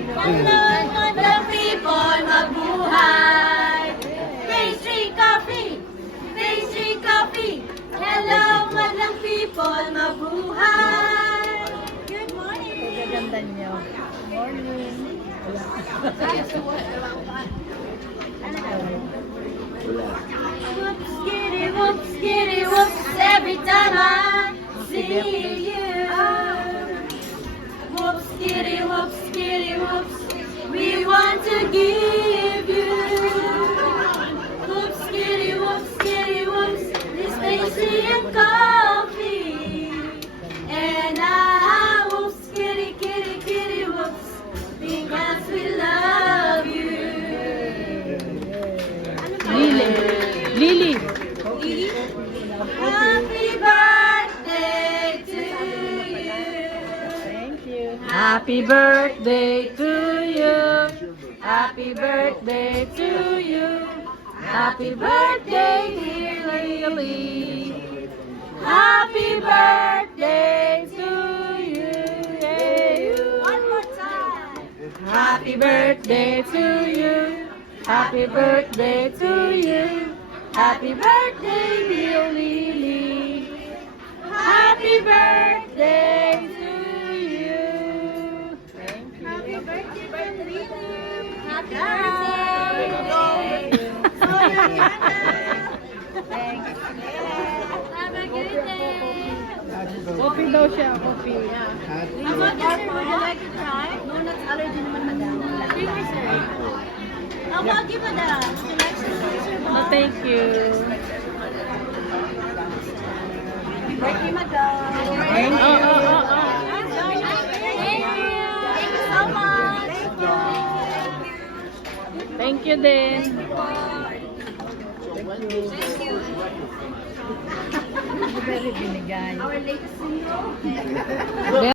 Hello, madlang people, mabuhay! Pastry coffee! Pastry coffee! Hello, madlang people, mabuhay! Good morning! Gaganda niyo. Morning. Whoops, skitty, whoops, skitty, whoops, every time I see you. Whoops, skitty, whoops, we want to give you. Whoops, skitty, whoops, this pastry and coffee. And I, whoops, skitty, kitty, kitty, whoops, because we love you. Lily. Happy birthday to you. Thank you. Happy birthday to you. Happy birthday to you. Happy birthday, dear Lily. Happy birthday to you. One more time. Happy birthday to you. Happy birthday to you. Happy birthday, dear Lily. Happy birthday to you. Happy birthday, Lily. Happy birthday. Thanks. Have a good day. Coffee daw siya. Coffee. How about you, sir? Would you like to try? No, nuts allergy naman, madam. Thank you, sir. How about you, madam? Would you like to try, sir? No, thank you. Birthday, madam. Thank you. Thank you. Thank you so much. Thank you din. Thank you. Very binigay. Our latest single.